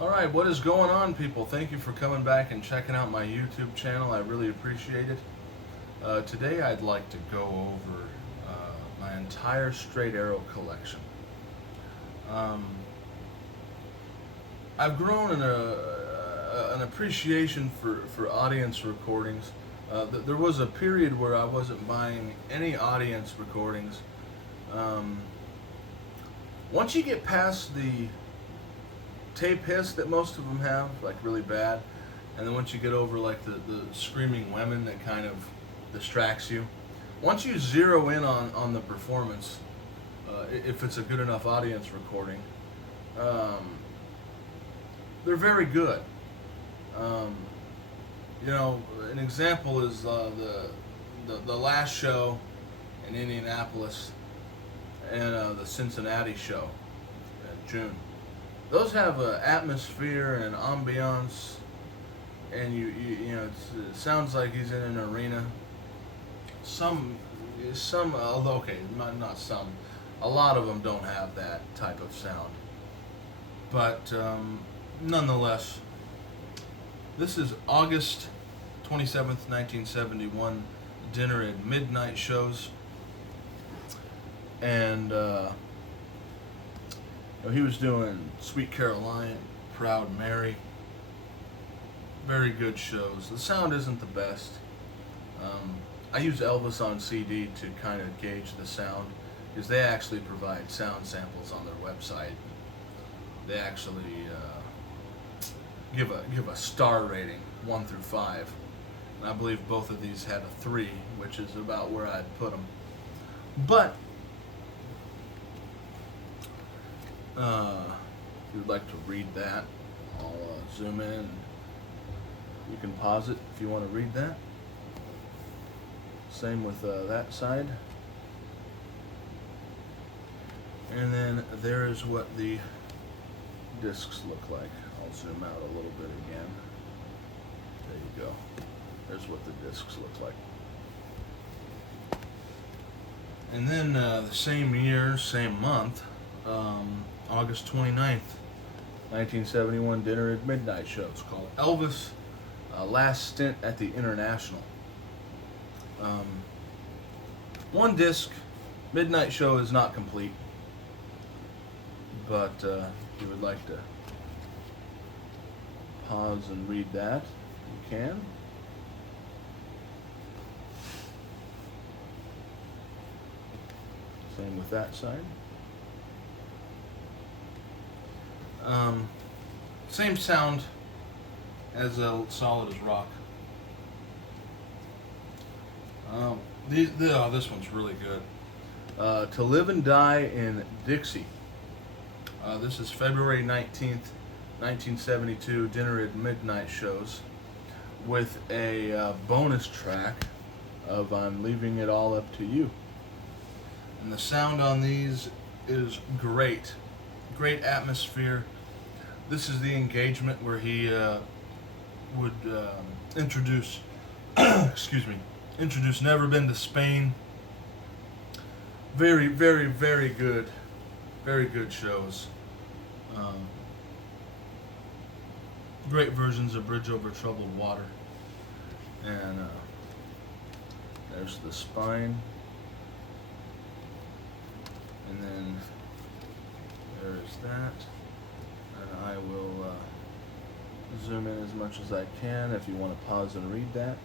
Alright, what is going on, people? Thank you for coming back and checking out my YouTube channel. I really appreciate it. Today I'd like to go over my entire straight arrow collection. I've grown an appreciation for audience recordings. There was a period where I wasn't buying any audience recordings. Once you get past the tape hiss that most of them have, like really bad, and then once you get over like the screaming women that kind of distracts you, once you zero in on the performance, if it's a good enough audience recording, they're very good. An example is the last show in Indianapolis and the Cincinnati show in June. Those have an atmosphere and an ambiance, and it sounds like he's in an arena. Some, okay, not some. A lot of them don't have that type of sound, but nonetheless, this is August 27th, 1971, dinner at midnight shows, and he was doing Sweet Caroline, Proud Mary. Very good shows. The sound isn't the best. I use Elvis on CD to kind of gauge the sound, because they actually provide sound samples on their website. They actually give a star rating, 1 through 5. And I believe both of these had a 3, which is about where I'd put them. But if you'd like to read that, I'll zoom in. You can pause it if you want to read that. Same with that side. And then there is what the discs look like. I'll zoom out a little bit again. There you go. There's what the discs look like. And then the same year, same month, August 29th, 1971, dinner at midnight shows called Elvis, Last Stint at the International. One disc, midnight show is not complete, but if you would like to pause and read that, you can. Same with that side. Same sound as Solid as Rock. This one's really good. To Live and Die in Dixie. This is February 19th, 1972, dinner at midnight shows, with a bonus track of I'm Leaving It All Up to You. And the sound on these is great. Great atmosphere. This is the engagement where he would introduce introduce Never Been to Spain. Very, very, very good. Very good shows. Great versions of Bridge Over Troubled Water. And there's the spine. And then there's that. And I will zoom in as much as I can if you want to pause and read that.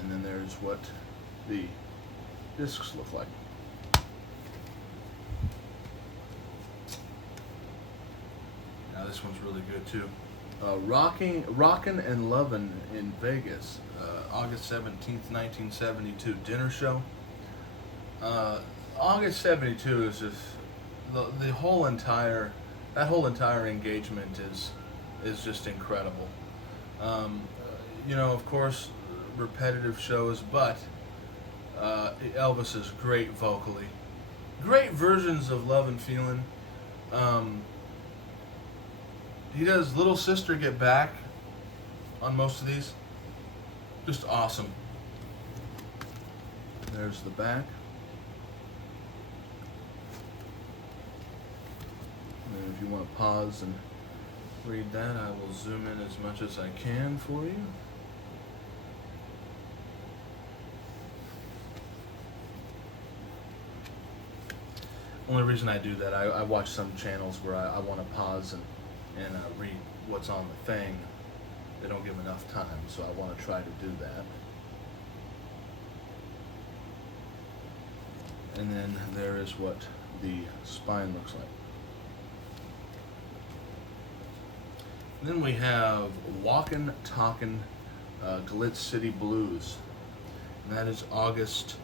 And then there's what the discs look like. Now this one's really good too. Rockin' and Lovin' in Vegas, August 17th, 1972, dinner show. August 72 is just the whole entire engagement is just incredible. Of course, repetitive shows, but Elvis is great vocally. Great versions of Love and Feelin'. He does Little Sister Get Back on most of these. Just awesome. There's the back. And if you want to pause and read that, I will zoom in as much as I can for you. Only reason I do that, I watch some channels where I want to pause and read what's on the thing. They don't give enough time, so I want to try to do that. And then there is what the spine looks like. Then we have Walkin' Talkin' Glitz City Blues. And that is August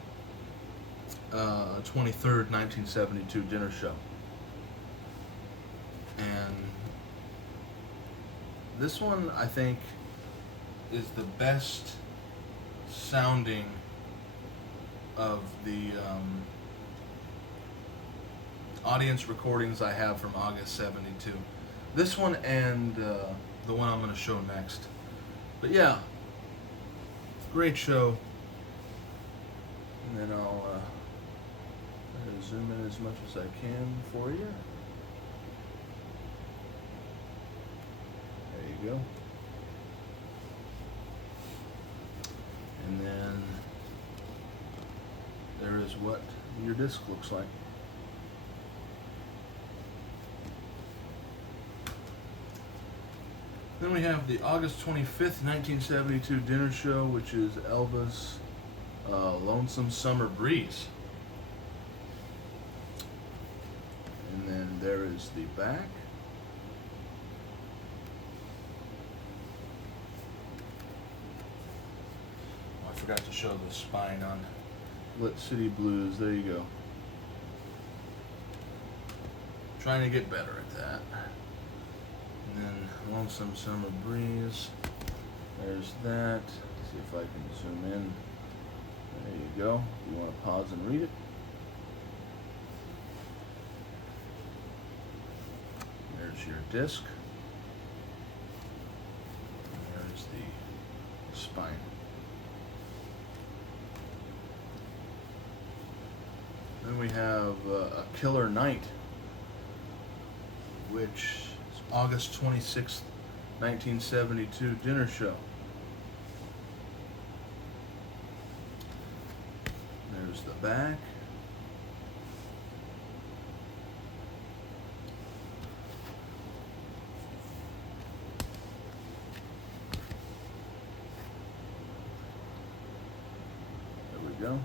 23rd, 1972 dinner show. And this one, I think, is the best sounding of the audience recordings I have from August 72. This one and the one I'm going to show next. But yeah, great show. And then I'll zoom in as much as I can for you. There you go. And then there is what your disc looks like. Then we have the August 25th, 1972 dinner show, which is Elvis Lonesome Summer Breeze. And then there is the back. Oh, I forgot to show the spine on Glitz City Blues. There you go. Trying to get better at that. And then Lonesome Summer Breeze. There's that. See if I can zoom in. There you go. You want to pause and read it. There's your disc. And there's the spine. Then we have A Killer Night, which is August 26th, 1972 dinner show. There's the back. There we go.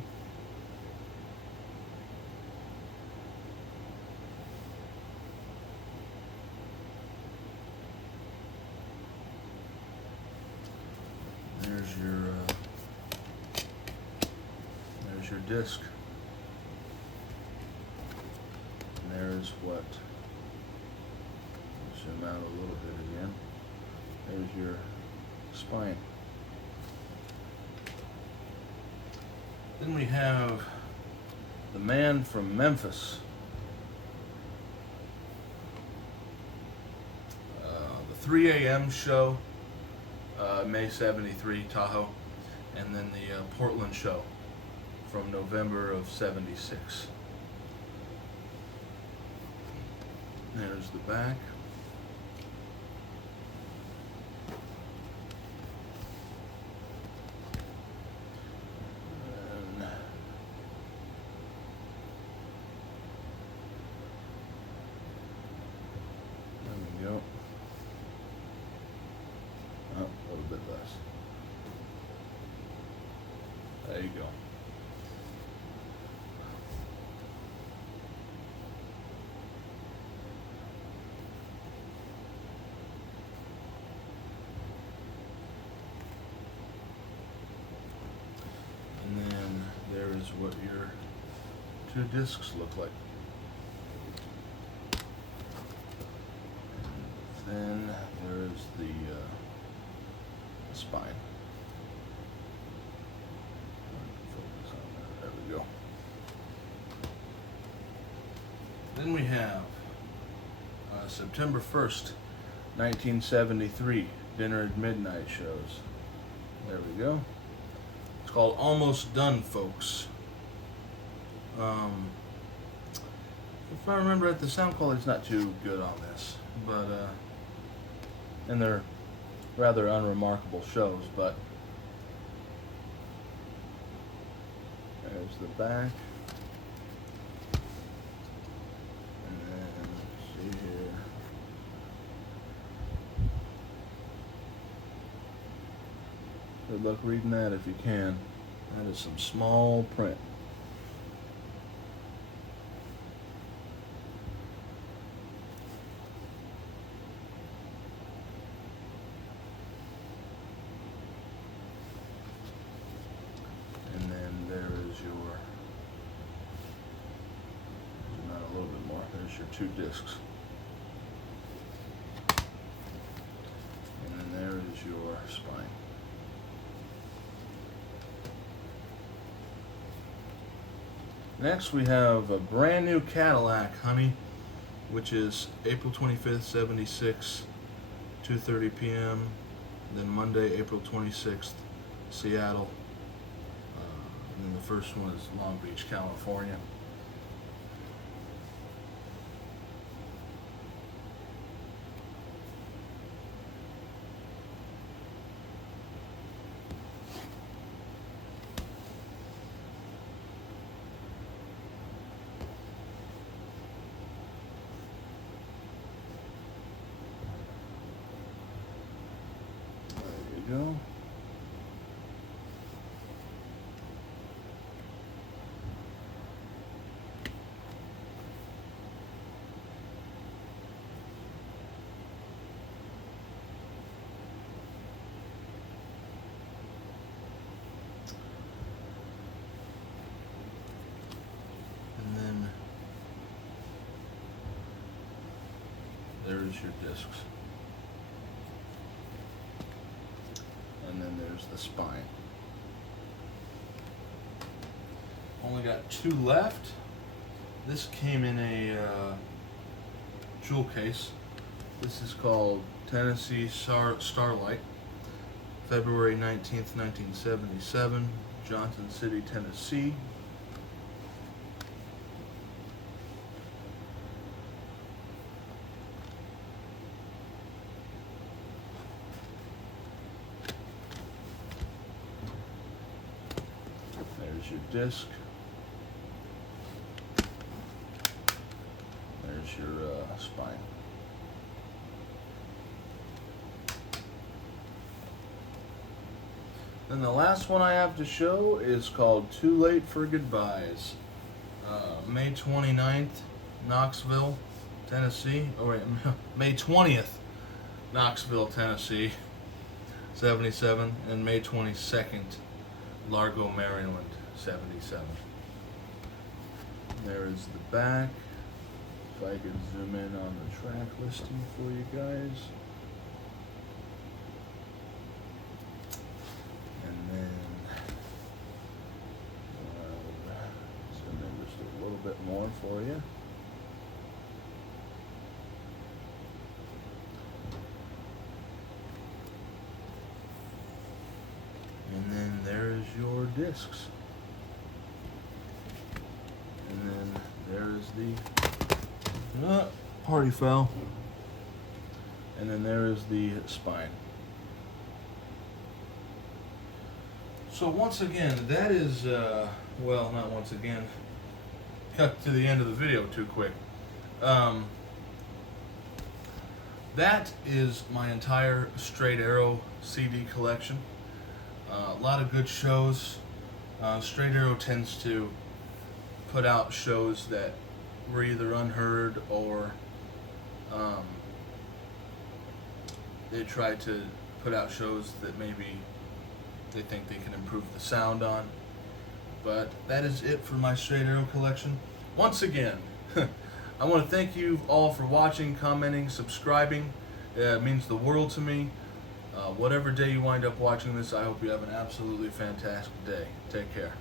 There's your disc. And there's what, zoom out a little bit again. There's your spine. Then we have The Man from Memphis. The 3 a.m. show, May 73, Tahoe, and then the Portland show from November of 76. There's the back. And there we go. Oh, a little bit less. There you go. And then there is what your two discs look like. And then there is the spine. Focus on that. There we go. Then we have September 1st, 1973, Dinner at Midnight shows. There we go. It's called Almost Done, folks. if I remember it, the sound quality's not too good on this, but and they're rather unremarkable shows, but there's the back. And then, let's see here. Good luck reading that if you can. That is some small print. And then there is your, not a little bit more, there's your 2 discs. And then there is your spine. Next we have a brand new Cadillac, honey, which is April 25th, 76, 2:30 p.m. Then Monday, April 26th, Seattle. And then the first one is Long Beach, California. Go. And then there's your discs. And then there's the spine. Only got 2 left. This came in a jewel case. This is called Tennessee Starite, February 19th, 1977, Johnson City, Tennessee. There's your disc. There's your spine. Then the last one I have to show is called Too Late for Goodbyes. May 29th, Knoxville, Tennessee. Oh wait, May 20th, Knoxville, Tennessee, 77, and May 22nd, Largo, Maryland, 77. There is the back. If I could zoom in on the track listing for you guys. And then zoom in just a little bit more for you. And then there's your discs. And then there's the party foul. And then there is the spine. So once again, that is, well, not once again, cut to the end of the video too quick. That is my entire Straight Arrow CD collection. A lot of good shows. Straight Arrow tends to put out shows that were either unheard or they try to put out shows that maybe they think they can improve the sound on. But that is it for my Straight Arrow collection. Once again, I want to thank you all for watching, commenting, subscribing. It means the world to me. Whatever day you wind up watching this, I hope you have an absolutely fantastic day. Take care.